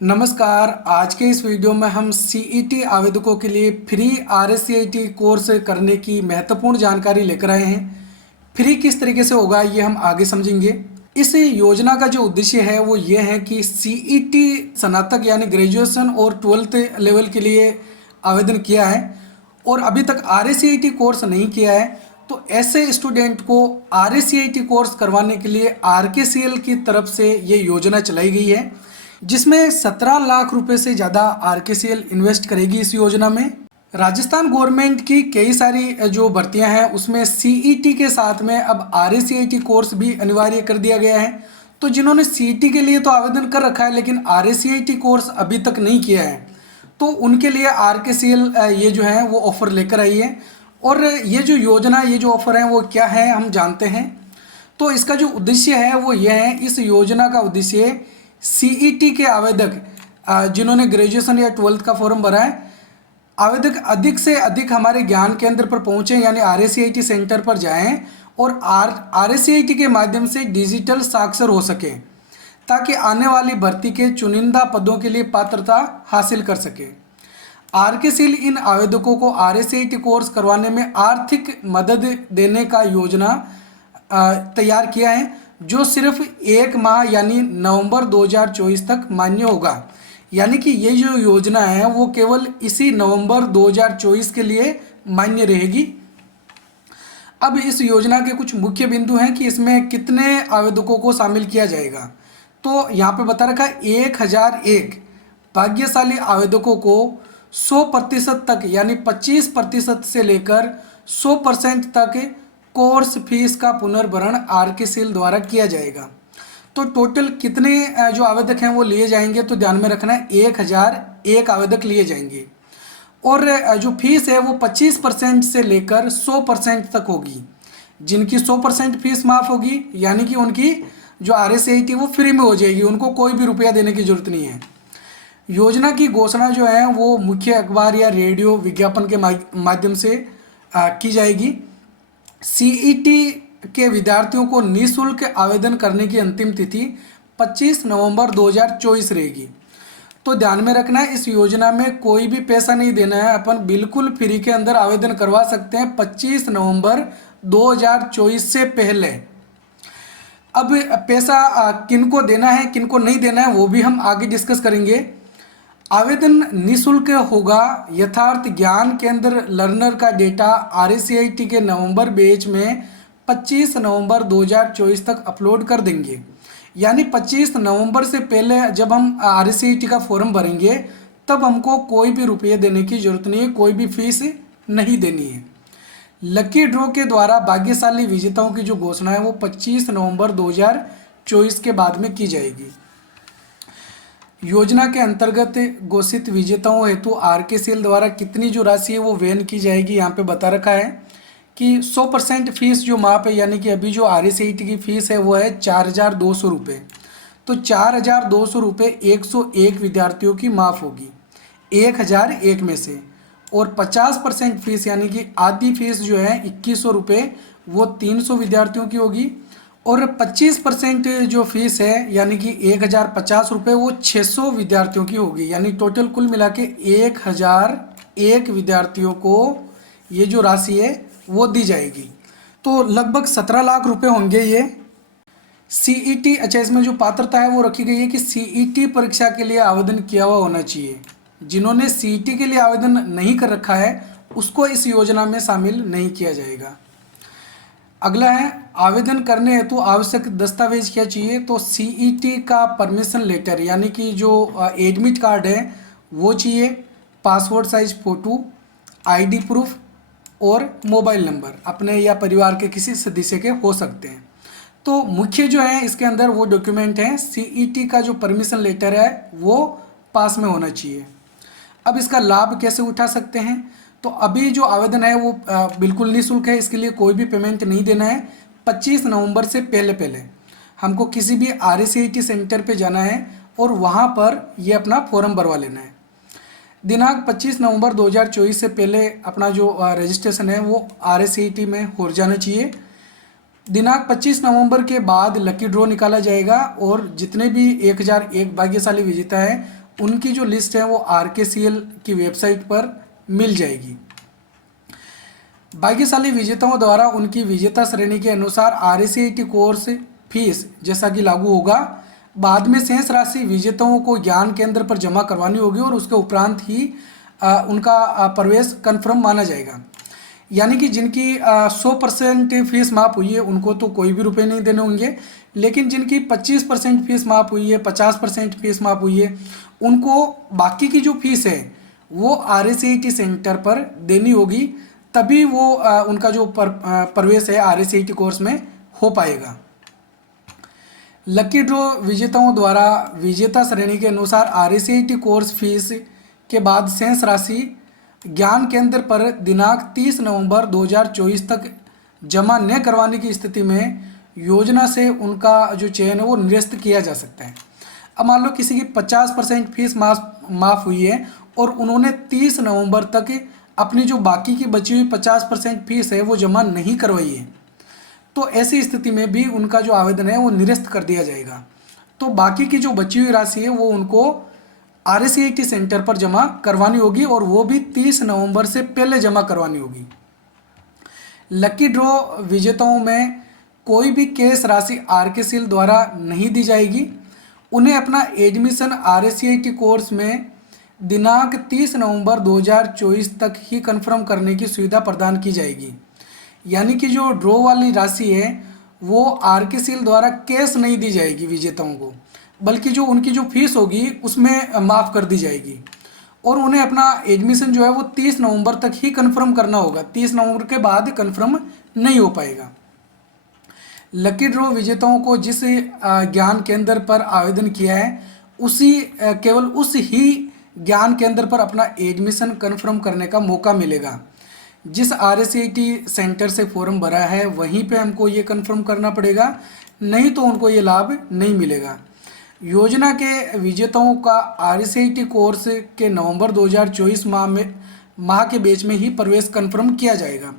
नमस्कार। आज के इस वीडियो में हम सीईटी आवेदकों के लिए फ्री आरएससीआईटी कोर्स करने की महत्वपूर्ण जानकारी लेकर आए हैं। फ्री किस तरीके से होगा ये हम आगे समझेंगे। इस योजना का जो उद्देश्य है वो ये है कि सीईटी स्नातक यानी ग्रेजुएशन और 12th लेवल के लिए आवेदन किया है और अभी तक आरएससीआईटी कोर्स नहीं किया है, तो ऐसे स्टूडेंट को आरएससीआईटी कोर्स करवाने के लिए आरकेसीएल की तरफ से ये योजना चलाई गई है, जिसमें 17 लाख रुपए से ज़्यादा आरकेसीएल इन्वेस्ट करेगी इस योजना में। राजस्थान गवर्नमेंट की कई सारी जो भर्तियां हैं उसमें सीईटी के साथ में अब आरएससीआईटी कोर्स भी अनिवार्य कर दिया गया है। तो जिन्होंने सीईटी के लिए तो आवेदन कर रखा है लेकिन आरएससीआईटी कोर्स अभी तक नहीं किया है, तो उनके लिए आरकेसीएल ये जो है वो ऑफ़र लेकर आई है। और ये जो योजना, ये जो ऑफ़र है वो क्या है हम जानते हैं। तो इसका जो उद्देश्य है वो ये है, इस योजना का उद्देश्य सीईटी के आवेदक जिन्होंने ग्रेजुएशन या 12th का फॉर्म भरा है, आवेदक अधिक से अधिक हमारे ज्ञान केंद्र पर पहुँचें यानी आरएससीआईटी सेंटर पर जाएं और आरएससीआईटी के माध्यम से डिजिटल साक्षर हो सकें, ताकि आने वाली भर्ती के चुनिंदा पदों के लिए पात्रता हासिल कर सके। आरकेसीएल इन आवेदकों को आरएससीआईटी कोर्स करवाने में आर्थिक मदद देने का योजना तैयार किया है, जो सिर्फ 1 माह यानी नवंबर 2024 तक मान्य होगा। यानी कि ये जो योजना है वो केवल इसी नवंबर 2024 के लिए मान्य रहेगी। अब इस योजना के कुछ मुख्य बिंदु हैं कि इसमें कितने आवेदकों को शामिल किया जाएगा। तो यहाँ पे बता रखा है 1001 भाग्यशाली आवेदकों को 100% तक यानी 25% से लेकर 100% तक कोर्स फीस का पुनर्भरण आरकेसीएल द्वारा किया जाएगा। तो टोटल कितने जो आवेदक हैं वो लिए जाएंगे, तो ध्यान में रखना है 1001 आवेदक लिए जाएंगे और जो फीस है वो 25% से लेकर 100% तक होगी। जिनकी 100% फीस माफ़ होगी यानी कि उनकी जो आरएससीआईटी वो फ्री में हो जाएगी, उनको कोई भी रुपया देने की जरूरत नहीं है। योजना की घोषणा जो है वो मुख्य अखबार या रेडियो विज्ञापन के माध्यम से की जाएगी। सीईटी के विद्यार्थियों को निःशुल्क आवेदन करने की अंतिम तिथि 25 नवंबर 2024 रहेगी। तो ध्यान में रखना है, इस योजना में कोई भी पैसा नहीं देना है, अपन बिल्कुल फ्री के अंदर आवेदन करवा सकते हैं 25 नवंबर 2024 से पहले। अब पैसा किनको देना है किनको नहीं देना है वो भी हम आगे डिस्कस करेंगे। आवेदन निःशुल्क होगा। यथार्थ ज्ञान केंद्र लर्नर का डेटा आरएससीआईटी के नवंबर बैच में 25 नवंबर 2024 तक अपलोड कर देंगे। यानी 25 नवंबर से पहले जब हम आरएससीआईटी का फॉर्म भरेंगे तब हमको कोई भी रुपये देने की जरूरत नहीं है, कोई भी फीस नहीं देनी है। लकी ड्रॉ के द्वारा भाग्यशाली विजेताओं की जो घोषणा है वो 25 नवंबर 2024 के बाद में की जाएगी। योजना के अंतर्गत घोषित विजेताओं हेतु आरकेसीएल द्वारा कितनी जो राशि है वो वहन की जाएगी, यहाँ पे बता रखा है कि 100% फीस जो माफ़ है, यानी कि अभी जो आरएससीआईटी की फ़ीस है वो है 4200 रुपये। तो 4200 रुपये 101 विद्यार्थियों की माफ़ होगी 1001 में से, और 50% फीस यानी कि आधी फीस जो है 2100 रुपये वो 300 विद्यार्थियों की होगी, और 25% जो फीस है यानी कि 1050 रुपये वो 600 विद्यार्थियों की होगी। यानी टोटल कुल मिला के 1001 विद्यार्थियों को ये जो राशि है वो दी जाएगी। तो लगभग 17 लाख रुपए होंगे ये। सीईटी, अच्छा इसमें जो पात्रता है वो रखी गई है कि सीईटी परीक्षा के लिए आवेदन किया हुआ होना चाहिए। जिन्होंने सीईटी के लिए आवेदन नहीं कर रखा है उसको इस योजना में शामिल नहीं किया जाएगा। अगला है आवेदन करने हेतु आवश्यक दस्तावेज क्या चाहिए। तो सीईटी का परमिशन लेटर यानी कि जो एडमिट कार्ड है वो चाहिए, passport size photo, ID proof और मोबाइल नंबर अपने या परिवार के किसी सदस्य के हो सकते हैं। तो मुख्य जो है इसके अंदर वो डॉक्यूमेंट हैं। सीईटी का जो परमिशन लेटर है वो पास में होना चाहिए। अब इसका लाभ कैसे उठा सकते हैं, तो अभी जो आवेदन है वो बिल्कुल निःशुल्क है, इसके लिए कोई भी पेमेंट नहीं देना है। 25 नवंबर से पहले हमको किसी भी आरएससीआईटी सेंटर पे जाना है और वहाँ पर ये अपना फॉर्म भरवा लेना है। दिनांक 25 नवंबर 2024 से पहले अपना जो रजिस्ट्रेशन है वो आरएससीआईटी में हो जाना चाहिए। दिनांक 25 नवंबर के बाद लकी ड्रॉ निकाला जाएगा और जितने भी 1001 भाग्यशाली विजेता हैं उनकी जो लिस्ट है वो RKCL की वेबसाइट पर मिल जाएगी। भाग्यशाली विजेताओं द्वारा उनकी विजेता श्रेणी के अनुसार RSCIT कोर्स फीस जैसा कि लागू होगा। बाद में शेष राशि विजेताओं को ज्ञान केंद्र पर जमा करवानी होगी और उसके उपरांत ही उनका प्रवेश कन्फर्म माना जाएगा। यानी कि जिनकी 100% फीस माफ़ हुई है उनको तो कोई भी रुपए नहीं देने होंगे, लेकिन जिनकी 25% फीस माफ़ हुई है, 50% फीस माफ़ हुई है, उनको बाकी की जो फीस है वो RSCIT सेंटर पर देनी होगी, तभी वो उनका जो प्रवेश है RSCIT कोर्स में हो पाएगा। लकी ड्रॉ विजेताओं द्वारा विजेता श्रेणी के अनुसार RSCIT कोर्स फीस के बाद शेष राशि ज्ञान केंद्र पर दिनांक 30 नवंबर 2024 तक जमा न करवाने की स्थिति में योजना से उनका जो चयन है वो निरस्त किया जा सकता है। अब मान लो किसी की 50% फीस माफ़ हुई है और उन्होंने 30 नवंबर तक अपनी जो बाकी की बची हुई 50% फीस है वो जमा नहीं करवाई है, तो ऐसी स्थिति में भी उनका जो आवेदन है वो निरस्त कर दिया जाएगा। तो बाकी की जो बची हुई राशि है वो उनको RSCIT सेंटर पर जमा करवानी होगी और वो भी 30 नवंबर से पहले जमा करवानी होगी। लकी ड्रॉ विजेताओं में कोई भी कैश राशि RKCL द्वारा नहीं दी जाएगी। उन्हें अपना एडमिशन RSCIT कोर्स में दिनांक 30 नवंबर 2024 तक ही कंफर्म करने की सुविधा प्रदान की जाएगी। यानी कि जो ड्रॉ वाली राशि है वो RKCL द्वारा कैश नहीं दी जाएगी विजेताओं को, बल्कि जो उनकी जो फीस होगी उसमें माफ़ कर दी जाएगी और उन्हें अपना एडमिशन जो है वो 30 नवंबर तक ही कंफर्म करना होगा। 30 नवंबर के बाद कंफर्म नहीं हो पाएगा। लकी ड्रॉ विजेताओं को जिस ज्ञान केंद्र पर आवेदन किया है उसी केवल उस ही ज्ञान केंद्र पर अपना एडमिशन कंफर्म करने का मौका मिलेगा। जिस RSCIT सेंटर से फॉर्म भरा है वहीं पे हमको ये कंफर्म करना पड़ेगा, नहीं तो उनको ये लाभ नहीं मिलेगा। योजना के विजेताओं का RSCIT कोर्स के नवंबर 2024 माह के बीच में ही प्रवेश कंफर्म किया जाएगा।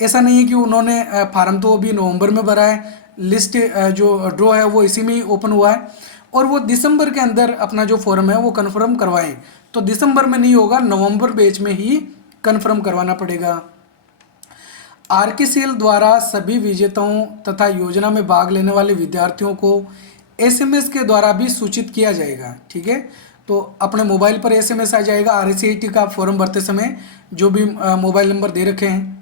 ऐसा नहीं है कि उन्होंने फार्म तो अभी नवंबर में भरा है, लिस्ट जो ड्रॉ है वो इसी में ही ओपन हुआ है और वो दिसंबर के अंदर अपना जो फॉर्म है वो कंफर्म करवाएं, तो दिसंबर में नहीं होगा, नवंबर बैच में ही कंफर्म करवाना पड़ेगा। RKCL द्वारा सभी विजेताओं तथा योजना में भाग लेने वाले विद्यार्थियों को SMS के द्वारा भी सूचित किया जाएगा। ठीक है, तो अपने मोबाइल पर SMS आ जाएगा RSCIT का फॉर्म भरते समय, जो भी मोबाइल नंबर दे रखे हैं।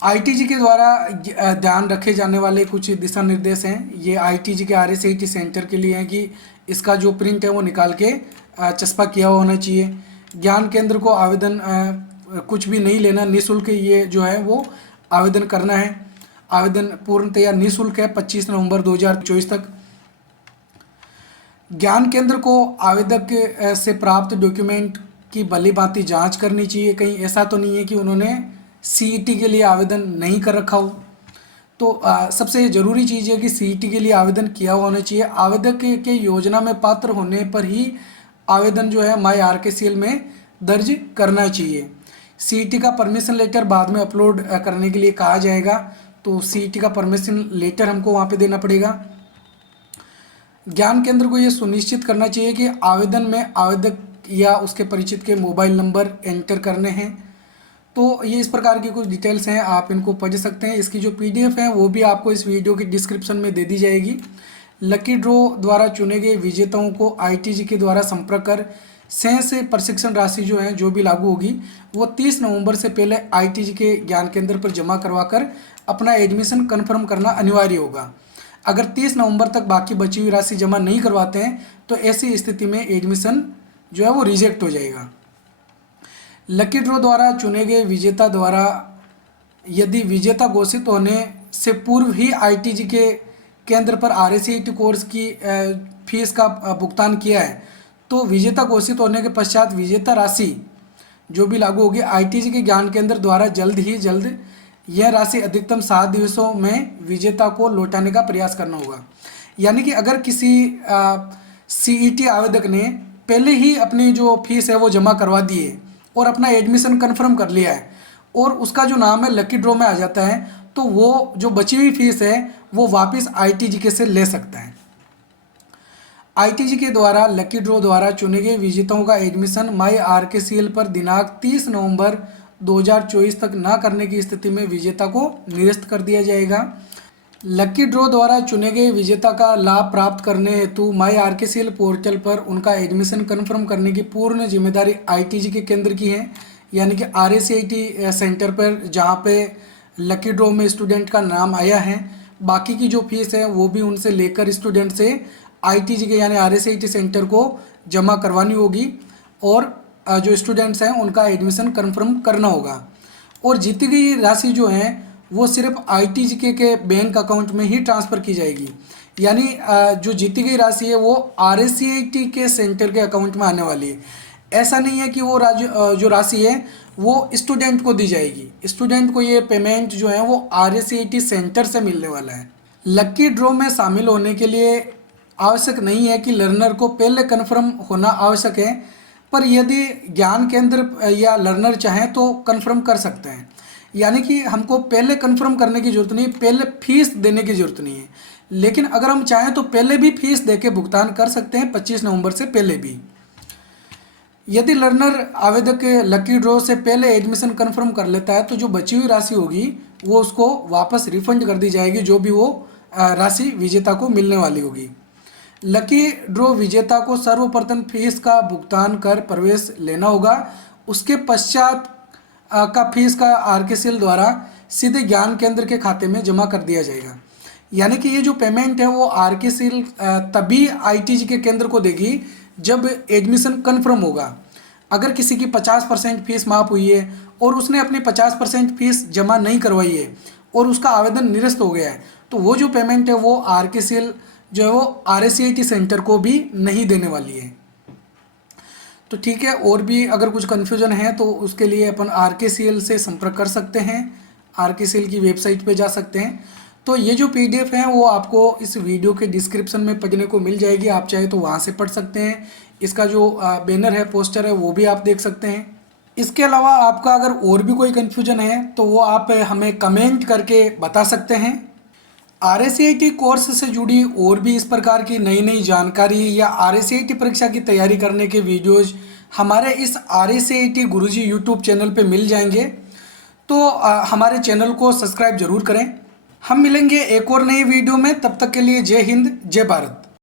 ITG के द्वारा ध्यान रखे जाने वाले कुछ दिशा निर्देश हैं। ये ITG के RSCIT सेंटर के लिए हैं कि इसका जो प्रिंट है वो निकाल के चस्पा किया हुआ होना चाहिए। ज्ञान केंद्र को आवेदन कुछ भी नहीं लेना, निःशुल्क ये जो है वो आवेदन करना है। आवेदन पूर्णतया निःशुल्क है 25 नवंबर 2024 तक। ज्ञान केंद्र को आवेदक से प्राप्त डॉक्यूमेंट की भली भांति जांच करनी चाहिए। कहीं ऐसा तो नहीं है कि उन्होंने CET के लिए आवेदन नहीं कर रखा हो। तो सबसे ज़रूरी चीज़ है कि CET के लिए आवेदन किया हुआ होना चाहिए। आवेदक के योजना में पात्र होने पर ही आवेदन जो है माई RKCL में दर्ज करना चाहिए। CET का परमिशन लेटर बाद में अपलोड करने के लिए कहा जाएगा, तो CET का परमिशन लेटर हमको वहाँ पे देना पड़ेगा। ज्ञान केंद्र को ये सुनिश्चित करना चाहिए कि आवेदन में आवेदक या उसके परिचित के मोबाइल नंबर एंटर करने हैं। तो ये इस प्रकार की कुछ डिटेल्स हैं, आप इनको पढ़ सकते हैं। इसकी जो PDF है वो भी आपको इस वीडियो की डिस्क्रिप्शन में दे दी जाएगी। लकी ड्रॉ द्वारा चुने गए विजेताओं को ITG के द्वारा संपर्क कर शेष प्रशिक्षण राशि जो है जो भी लागू होगी वो 30 नवंबर से पहले ITG के ज्ञान केंद्र पर जमा करवाकर अपना एडमिशन कन्फर्म करना अनिवार्य होगा। अगर 30 नवंबर तक बाकी बची हुई राशि जमा नहीं करवाते हैं तो ऐसी स्थिति में एडमिशन जो है वो रिजेक्ट हो जाएगा। लकी ड्रॉ द्वारा चुने गए विजेता द्वारा यदि विजेता घोषित होने से पूर्व ही ITG के केंद्र पर RSCIT कोर्स की फीस का भुगतान किया है तो विजेता घोषित होने के पश्चात विजेता राशि जो भी लागू होगी ITG के ज्ञान केंद्र द्वारा जल्द ही जल्द यह राशि अधिकतम 7 दिवसों में विजेता को लौटाने का प्रयास करना होगा। यानी कि अगर किसी CET आवेदक ने पहले ही अपनी जो फीस है वो जमा करवा दी है और अपना एडमिशन कंफर्म कर लिया है और उसका जो नाम है लकी ड्रॉ में आ जाता है, तो वो जो बची हुई फीस है वो वापस ITG के से ले सकता है। आईटीजी के द्वारा लकी ड्रॉ द्वारा चुने गए विजेताओं का एडमिशन माई आरकेसीएल पर दिनांक 30 नवंबर 2024 तक न करने की स्थिति में विजेता को निरस्त कर दिया जाएगा। लकी ड्रॉ द्वारा चुने गए विजेता का लाभ प्राप्त करने हेतु माई आरकेसीएल पोर्टल पर उनका एडमिशन कन्फर्म करने की पूर्ण जिम्मेदारी आईटीजी के केंद्र की है। यानी कि आरएससीआईटी सेंटर पर जहाँ पे लकी ड्रॉ में स्टूडेंट का नाम आया है, बाकी की जो फीस है वो भी उनसे लेकर स्टूडेंट से आईटीजी के यानी आरएससीआईटी सेंटर को जमा करवानी होगी और जो स्टूडेंट्स हैं उनका एडमिशन कन्फर्म करना होगा। और जीती गई राशि जो है वो सिर्फ आईटीजी के बैंक अकाउंट में ही ट्रांसफ़र की जाएगी। यानी जो जीती गई राशि है वो आरएससीआईटी के सेंटर के अकाउंट में आने वाली है। ऐसा नहीं है कि वो जो राशि है वो स्टूडेंट को दी जाएगी। स्टूडेंट को ये पेमेंट जो है वो आरएससीआईटी सेंटर से मिलने वाला है। लकी ड्रॉ में शामिल होने के लिए आवश्यक नहीं है कि लर्नर को पहले कन्फर्म होना आवश्यक है, पर यदि ज्ञान केंद्र या लर्नर चाहें तो कन्फर्म कर सकते हैं। यानी कि हमको पहले कन्फर्म करने की ज़रूरत नहीं, पहले फीस देने की ज़रूरत नहीं है। लेकिन अगर हम चाहें तो पहले भी फीस देके भुगतान कर सकते हैं 25 नवंबर से पहले भी। यदि लर्नर आवेदक लकी ड्रॉ से पहले एडमिशन कन्फर्म कर लेता है तो जो बची हुई राशि होगी वो उसको वापस रिफंड कर दी जाएगी, जो भी वो राशि विजेता को मिलने वाली होगी। लकी ड्रॉ विजेता को सर्वप्रथम फीस का भुगतान कर प्रवेश लेना होगा। उसके पश्चात का फीस का आरकेसीएल द्वारा सीधे ज्ञान केंद्र के खाते में जमा कर दिया जाएगा। यानी कि ये जो पेमेंट है वो आरकेसीएल तभी आईटीजी के केंद्र को देगी जब एडमिशन कन्फर्म होगा। अगर किसी की 50% फीस माफ़ हुई है और उसने अपनी 50% फीस जमा नहीं करवाई है और उसका आवेदन निरस्त हो गया है तो वो जो पेमेंट है वो आरकेसीएल जो है वो आरएससीआईटी सेंटर को भी नहीं देने वाली है। तो ठीक है, और भी अगर कुछ कन्फ्यूजन है तो उसके लिए अपन आरकेसीएल से संपर्क कर सकते हैं, आरकेसीएल की वेबसाइट पे जा सकते हैं। तो ये जो पीडीएफ है वो आपको इस वीडियो के डिस्क्रिप्शन में पढ़ने को मिल जाएगी, आप चाहे तो वहाँ से पढ़ सकते हैं। इसका जो बैनर है, पोस्टर है, वो भी आप देख सकते हैं। इसके अलावा आपका अगर और भी कोई कन्फ्यूजन है तो वो आप हमें कमेंट करके बता सकते हैं। आरएससीआईटी कोर्स से जुड़ी और भी इस प्रकार की नई नई जानकारी या आरएससीआईटी परीक्षा की तैयारी करने के वीडियोज़ हमारे इस आरएससीआईटी गुरुजी यूट्यूब चैनल पे मिल जाएंगे। तो हमारे चैनल को सब्सक्राइब जरूर करें। हम मिलेंगे एक और नई वीडियो में, तब तक के लिए जय हिंद, जय भारत।